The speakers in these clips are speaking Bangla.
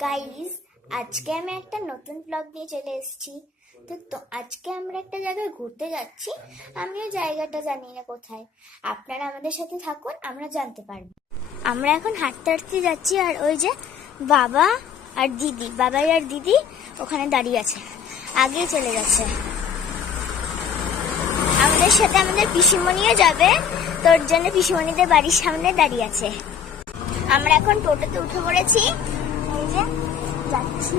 গাইস, আজকে আমি একটা নতুন ব্লগ নিয়ে চলে এসেছি। তো আজকে আমরা একটা জায়গায় ঘুরতে যাচ্ছি। আমিও জায়গাটা জানি না কোথায়। আপনারা আমাদের সাথে থাকুন, আমরা জানতে পারবো। আমরা এখন হাঁটতে হাঁটতে যাচ্ছি, আর ওই যে বাবা আর দিদি, বাবাই আর দিদি ওখানে দাঁড়িয়ে আছে, আগে চলে গেছে। আমাদের সাথে আমাদের পিসিমণিও যাবে, তোর জন্য পিসিমণিদের বাড়ির সামনে দাঁড়িয়ে আছে। আমরা এখন টোটোতে উঠে পড়েছি, এই যে যাচ্ছি।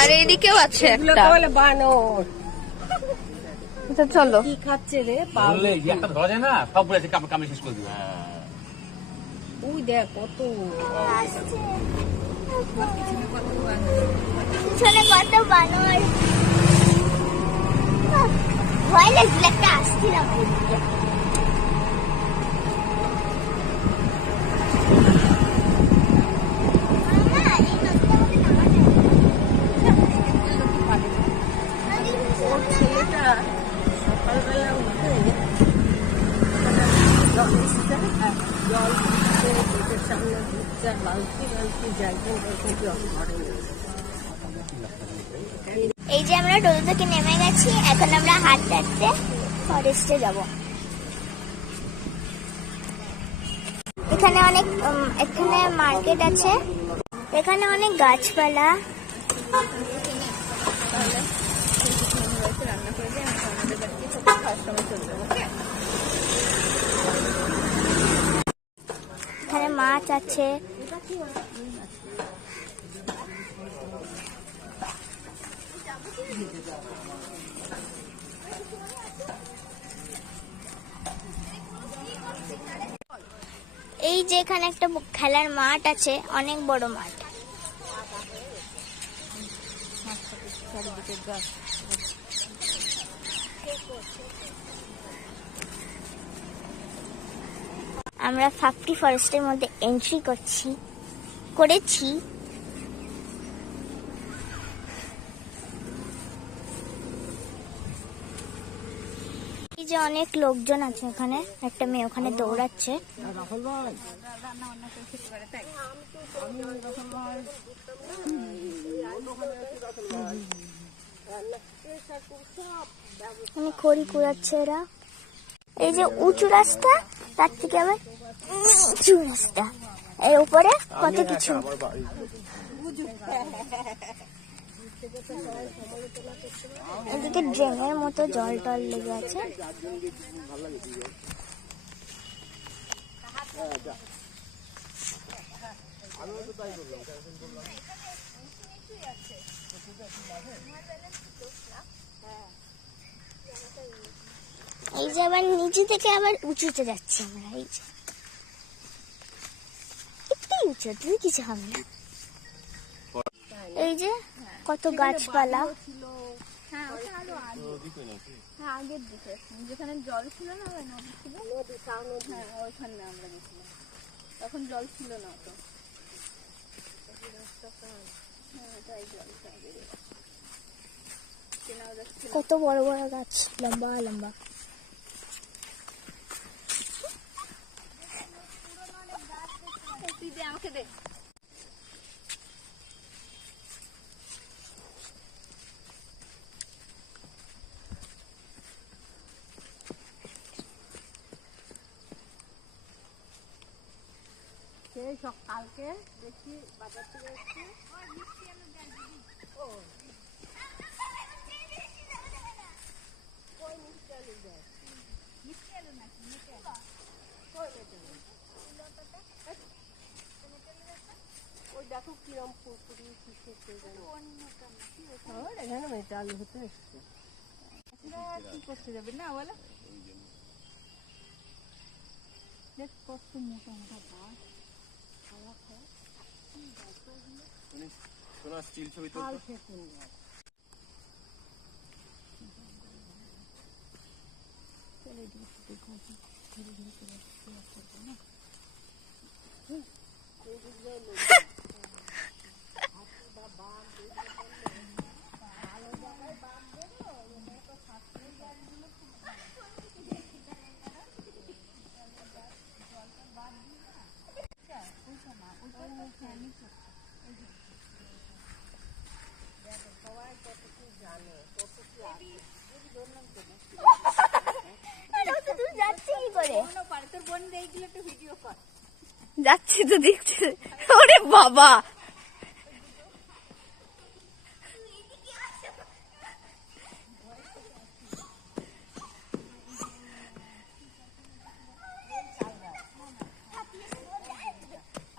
আর এদিকেও আছে একটা বানর। চলো, কি খাচ্ছে রে? একটা ধরা যায় না, সব বলেছে কামে শেষ করে দিবে। ওই দেখ কত পিছনে কত বানর। ভয় লাগছিল, একটা আসছিলাম। সকালবেলা উঠে জল পেটের সামনে দিচ্ছে, বালতি বালতি যাইতেন জল ভরে। এই যে আমরা টোটো থেকে নেমে গেছি, এখন আমরা হাঁটতে হাঁটতে ফরেস্টে যাব। এখানে অনেক এখানে মার্কেট আছে, এখানে অনেক গাছপালা। এখানে মাছ আছে। এই যে এখানে একটা খেলার মাঠ আছে, অনেক বড় মাঠ। আমরা ফাপটি ফরেস্টের মধ্যে এন্ট্রি করেছি। এই যে অনেক লোকজন আছে, ওখানে একটা মেয়ে ওখানে দৌড়াচ্ছে। খড়ি কুড়াচ্ছে এরা। এই যে উঁচু রাস্তা, তার থেকে আবার নিচু রাস্তা, এর উপরে কত কিছু। এদিকে ড্রেনের মতো জল টল লেগে আছে। এই যে আবার নিচে থেকে আবার উঁচুতে যাচ্ছি আমরা। এই যে একটু উঁচু, তুমি কিছু হবে না। এই যে কত গাছপালা। আগের দিকে যেখানে জল ছিল না, নদী ছিল, ওইখানে আমরা গেছিলাম, তখন জল ছিল না তো। কত বড় বড় গাছ, লম্বা লম্বা। সব কালকে দেখি বাজার থেকে এসছে ওই দেখো কিরম পুকুরি এখানে মেয়েটা আলু হতে এসছে কি করতে যাবে না বলো দেখ কত মোটা মোটা গাছ খাওয়া খাওয়া সোনা স্টিল ছবি তো কাল ফেকুন গাছ যাচ্ছে কি করে? যাচ্ছি তো দেখছি ওরে বাবা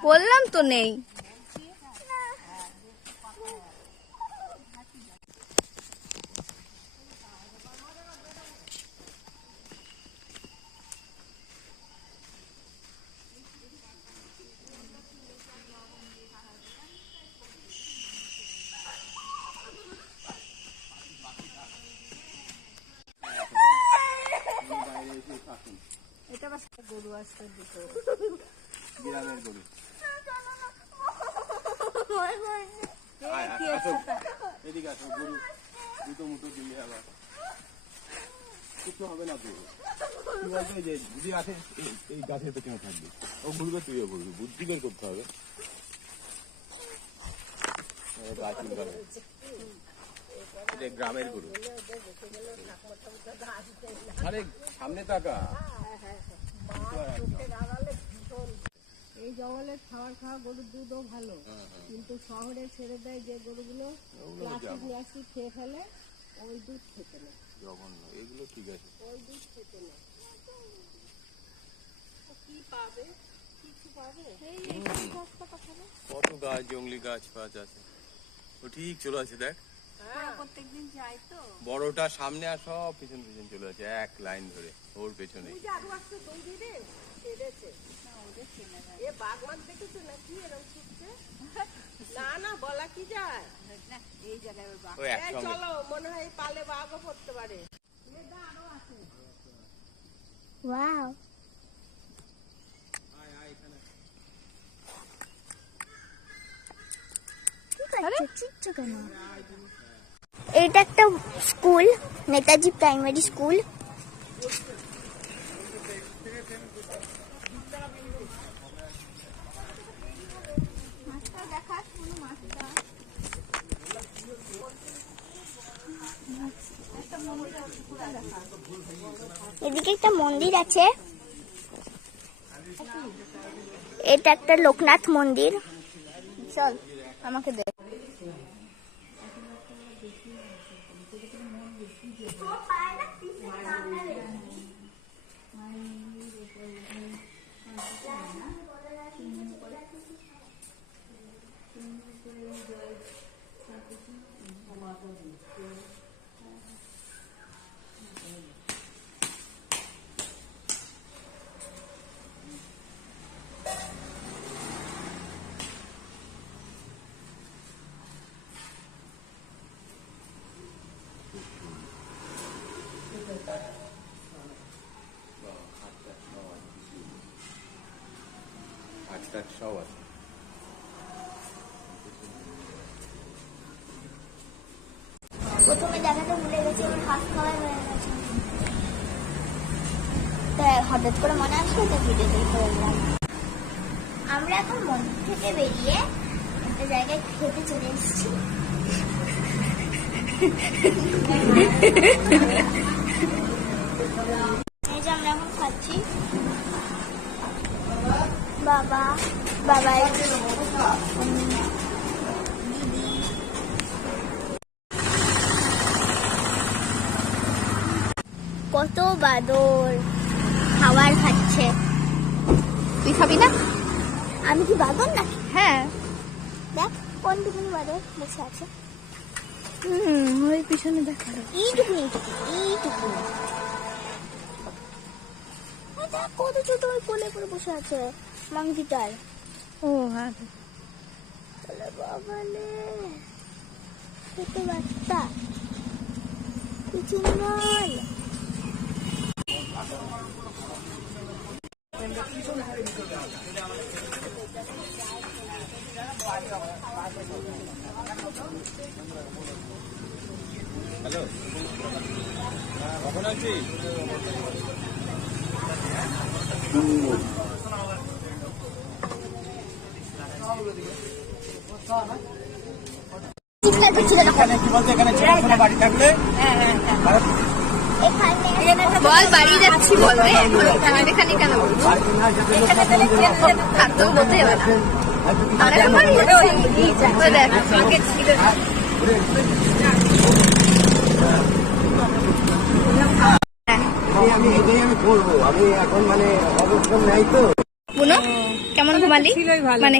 বললাম তো নেই এটা বাস গরু আসতে দিতে গ্রামের গরু কি আছে এদিকে আসো গরু দুটো মুটো দিলে আবার কিছু হবে না তো কি বলতো যে যদি আসে এই গাছের পেছনে থাকবে ও ঘুরবে তুইও ঘুরবি বুদ্ধি বের করতে হবে এটা গ্রামের গরু আরে সামনে তাকা এই জঙ্গলের খাবার খাওয়া গরুর দুধও ভালো কিন্তু শহরে ছেড়ে দেয় যে গরুগুলো প্লাস্টিক খেয়ে ফেলে ওই দুধ খেতে না জঘন্য এগুলো ঠিক আছে ওই দুধ খেতে না কি পাবে কিছু পাবে কত গাছ জঙ্গলি গাছ ফাছ আছে ও ঠিক চলে আছে দেখ প্রত্যেকদিন যাই তো বড়টা সামনে আর সব পিছন পিছন চলে আছে এক লাইন ধরে ওর পেছনে আরো আসছে দুই দিনে ছেড়েছে এ বাঘ মাছ দেখেছো নাকি এরকম ছুটছে না না বলা কি যায় এই জায়গায় ওই বাঘ ও একসঙ্গে চলো মনে হয় পালে বাঘও পড়তে পারে ওয়াও, চিচ্ছ কেন? এটা একটা স্কুল, নেতাজি প্রাইমারি স্কুল। এদিকে একটা মন্দির আছে, এটা একটা লোকনাথ মন্দির। চল আমাকে দে। সব আছে প্রথমে দেখাতে ভুলে গেছি, আমার হাত খাওয়াই হয়ে গেছে। হঠাৎ করে মনে আসলো তো ভিডিও দেখে বললাম। আমরা এখন মন্দির থেকে বেরিয়ে একটা জায়গায় খেতে চলে এসেছি। এই যে আমরা এখন খাচ্ছি। বাবা কত বাদর খাবার খাচ্ছে। তুই খাবি না? আমি কি বাদর নাকি? হ্যাঁ। দেখ কোনটুকুনি বাদর বসে আছে। ওই পিছনে দেখ। এইটুকুনি এইটুকুনি। দেখ কত ছোট, ওই কোলে করে বসে আছে মাংকিটার। ও হ্যাঁ। বাবালে ছোট বাচ্চা কি সুন্দর। হ্যালো, কখন আছিস? চিৎকার করছিল তখন। কি বলতে এখানে ছেলেখানা বাড়ি থাকলে এখানে বল বাড়ি যাচ্ছি বলবে, এখানে কেন বলবো? থাকতেও বলতে যাবে না। আমরা এখন বাড়ি যাচ্ছি। ওই দেখ, আগে ছিল না। আমি এটাই আমি করবো, আমি এখন মানে অবস্থান নাই তো। বুনো কেমন ঘুমালি? ছিলই ভালো। মানে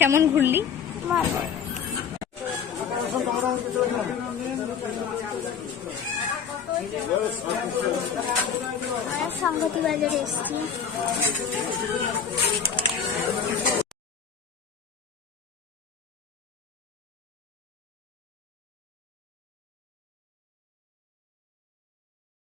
কেমন ঘুরলি? আমরা সংগতি বাজারে এসেছি।